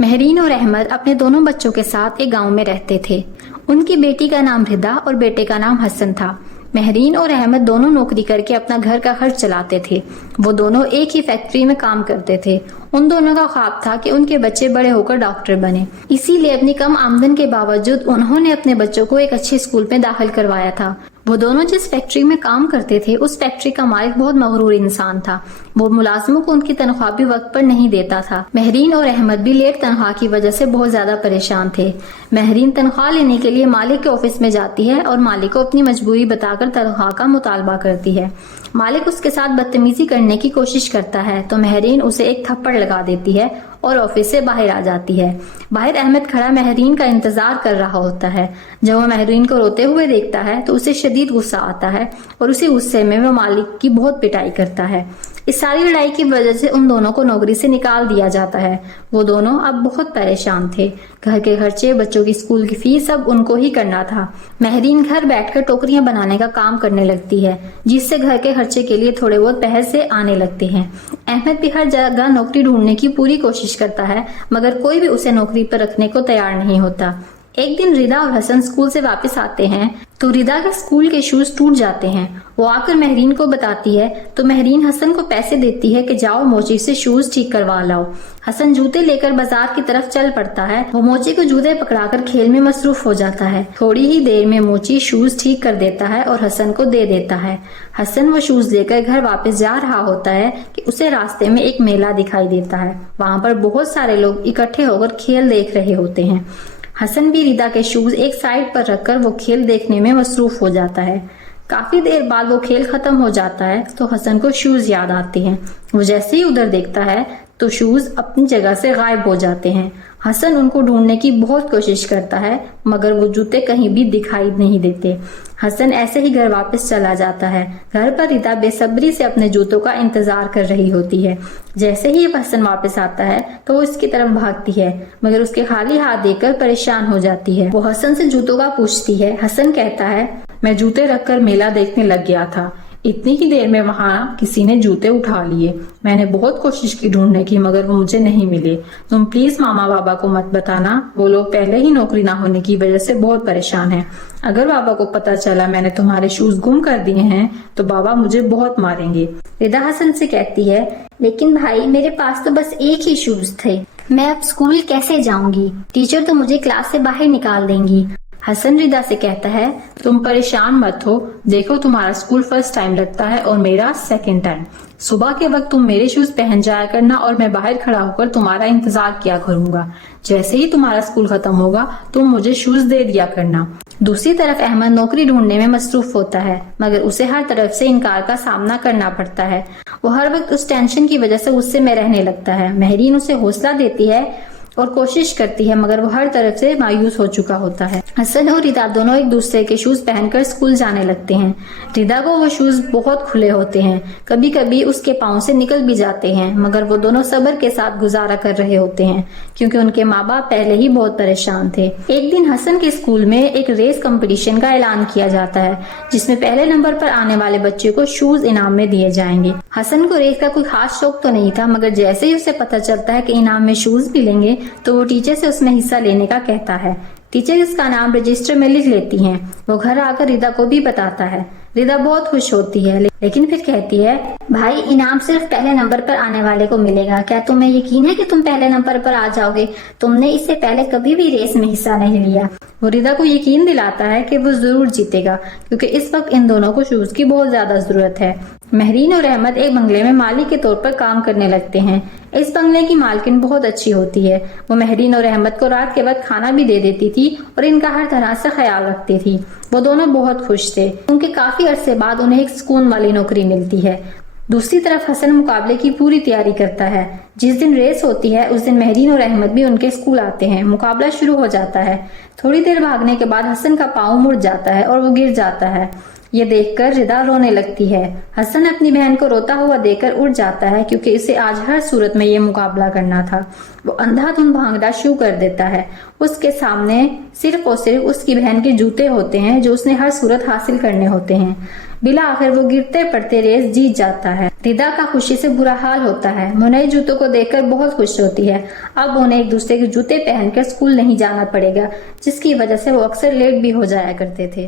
महरीन और अहमद अपने दोनों बच्चों के साथ एक गांव में रहते थे। उनकी बेटी का नाम रिदा और बेटे का नाम हसन था। महरीन और अहमद दोनों नौकरी करके अपना घर का खर्च चलाते थे। वो दोनों एक ही फैक्ट्री में काम करते थे। उन दोनों का ख्वाब था कि उनके बच्चे बड़े होकर डॉक्टर बने। इसीलिए अपनी कम आमदन के बावजूद उन्होंने अपने बच्चों को एक अच्छे स्कूल में दाखिल करवाया था। वो दोनों जिस फैक्ट्री में काम करते थे उस फैक्ट्री का मालिक बहुत मगरूर इंसान था। वो मुलाजिमों को उनकी तनख्वाह भी वक्त पर नहीं देता था। महरीन और अहमद भी लेट तनख्वाह की वजह से बहुत ज्यादा परेशान थे। महरीन तनख्वाह लेने के लिए मालिक के ऑफिस में जाती है और मालिक को अपनी मजबूरी बताकर तनख्वाह का मुतालबा करती है। मालिक उसके साथ बदतमीजी करने की कोशिश करता है तो महरीन उसे एक थप्पड़ लगा देती है और ऑफिस से बाहर आ जाती है। बाहर अहमद खड़ा महरीन का इंतजार कर रहा होता है। जब वो महरीन को रोते हुए देखता है तो उसे शदीद गुस्सा आता है और उसी गुस्से में वो मालिक की बहुत पिटाई करता है। इस सारी लड़ाई की वजह से उन दोनों को नौकरी से निकाल दिया जाता है। वो दोनों अब बहुत परेशान थे। घर के खर्चे, बच्चों की स्कूल की फीस सब उनको ही करना था। महरीन घर बैठकर टोकरियां बनाने का काम करने लगती है, जिससे घर के खर्चे के लिए थोड़े बहुत पैसे आने लगते हैं। अहमद भी हर जगह नौकरी ढूंढने की पूरी कोशिश करता है, मगर कोई भी उसे नौकरी पर रखने को तैयार नहीं होता। एक दिन रिदा और हसन स्कूल से वापस आते हैं तो रिदा के स्कूल के शूज टूट जाते हैं। वो आकर महरीन को बताती है तो महरीन हसन को पैसे देती है कि जाओ मोची से शूज ठीक करवा लाओ। हसन जूते लेकर बाजार की तरफ चल पड़ता है। वो मोची को जूते पकड़ाकर खेल में मसरूफ हो जाता है। थोड़ी ही देर में मोची शूज ठीक कर देता है और हसन को दे देता है। हसन वो शूज लेकर घर वापस जा रहा होता है कि उसे रास्ते में एक मेला दिखाई देता है। वहाँ पर बहुत सारे लोग इकट्ठे होकर खेल देख रहे होते हैं। हसन भी रिदा के शूज एक साइड पर रखकर वो खेल देखने में मसरूफ हो जाता है। काफी देर बाद वो खेल खत्म हो जाता है तो हसन को शूज याद आते हैं। वो जैसे ही उधर देखता है तो शूज अपनी जगह से गायब हो जाते हैं। हसन उनको ढूंढने की बहुत कोशिश करता है, मगर वो जूते कहीं भी दिखाई नहीं देते। हसन ऐसे ही घर वापस चला जाता है। घर पर रिदा बेसब्री से अपने जूतों का इंतजार कर रही होती है। जैसे ही हसन वापस आता है तो वो इसकी तरफ भागती है, मगर उसके खाली हाथ देखकर परेशान हो जाती है। वो हसन से जूतों का पूछती है। हसन कहता है, मैं जूते रखकर मेला देखने लग गया था। इतनी ही देर में वहाँ किसी ने जूते उठा लिए। मैंने बहुत कोशिश की ढूंढने की, मगर वो मुझे नहीं मिले। तुम प्लीज मामा बाबा को मत बताना, वो लोग पहले ही नौकरी ना होने की वजह से बहुत परेशान हैं। अगर बाबा को पता चला मैंने तुम्हारे शूज गुम कर दिए हैं तो बाबा मुझे बहुत मारेंगे। रिदा हसन से कहती है, लेकिन भाई मेरे पास तो बस एक ही शूज थे, मैं अब स्कूल कैसे जाऊंगी? टीचर तो मुझे क्लास से बाहर निकाल देंगी। हसन रिदा से कहता है, तुम परेशान मत हो, देखो तुम्हारा स्कूल फर्स्ट टाइम लगता है और मेरा सेकंड टाइम। सुबह के वक्त तुम मेरे शूज पहन जाया करना और मैं बाहर खड़ा होकर तुम्हारा इंतजार किया करूंगा। जैसे ही तुम्हारा स्कूल खत्म होगा तुम मुझे शूज दे दिया करना। दूसरी तरफ अहमद नौकरी ढूंढने में मसरूफ होता है, मगर उसे हर तरफ से इनकार का सामना करना पड़ता है। वो हर वक्त उस टेंशन की वजह से गुस्से में रहने लगता है। महरीन उसे हौसला देती है और कोशिश करती है, मगर वो हर तरफ से मायूस हो चुका होता है। हसन और रिदा दोनों एक दूसरे के शूज पहनकर स्कूल जाने लगते हैं। रिदा को वो शूज बहुत खुले होते हैं, कभी कभी उसके पाँव से निकल भी जाते हैं, मगर वो दोनों सब्र के साथ गुजारा कर रहे होते हैं क्योंकि उनके माँ बाप पहले ही बहुत परेशान थे। एक दिन हसन के स्कूल में एक रेस कंपटीशन का ऐलान किया जाता है, जिसमें पहले नंबर पर आने वाले बच्चे को शूज इनाम में दिए जाएंगे। हसन को रेस का कोई खास शौक तो नहीं था, मगर जैसे ही उसे पता चलता है कि इनाम में शूज मिलेंगे तो वो टीचर से उसमें हिस्सा लेने का कहता है। टीचर इसका नाम रजिस्टर में लिख लेती हैं। वो घर आकर रिदा को भी बताता है। रिदा बहुत खुश होती है, लेकिन फिर कहती है, भाई इनाम सिर्फ पहले नंबर पर आने वाले को मिलेगा। क्या तुम्हें यकीन है कि तुम पहले नंबर पर आ जाओगे? तुमने इससे पहले कभी भी रेस में हिस्सा नहीं लिया। वो रिदा को यकीन दिलाता है कि वो जरूर जीतेगा, क्योंकि इस वक्त इन दोनों को शूज की बहुत ज्यादा जरूरत है। महरीन और अहमद एक बंगले में माली के तौर पर काम करने लगते हैं। इस बंगले की मालकिन बहुत अच्छी होती है। वो महरीन और अहमद को रात के वक्त खाना भी दे देती थी और इनका हर तरह से ख्याल रखती थी। वो दोनों बहुत खुश थे, क्योंकि काफी अरसे बाद उन्हें एक सुकून वाली नौकरी मिलती है। दूसरी तरफ हसन मुकाबले की पूरी तैयारी करता है। जिस दिन रेस होती है उस दिन महरीन और अहमद भी उनके स्कूल आते हैं। मुकाबला शुरू हो जाता है। थोड़ी देर भागने के बाद हसन का पाँव मुड़ जाता है और वो गिर जाता है। ये देखकर रिदा रोने लगती है। हसन अपनी बहन को रोता हुआ देखकर उठ जाता है, क्योंकि इसे आज हर सूरत में ये मुकाबला करना था। वो अंधाधुंध भागना शुरू कर देता है। उसके सामने सिर्फ और सिर्फ उसकी बहन के जूते होते हैं जो उसने हर सूरत हासिल करने होते हैं। بلا آخر وہ گرتے پڑتے ریس جیت جاتا ہے۔ ردا کا خوشی سے برا حال ہوتا ہے، وہ نئے جوتوں کو دیکھ کر بہت خوش ہوتی ہے۔ اب انہیں ایک دوسرے کے جوتے پہن کر اسکول نہیں جانا پڑے گا، جس کی وجہ سے وہ اکثر لیٹ بھی ہو جایا کرتے تھے۔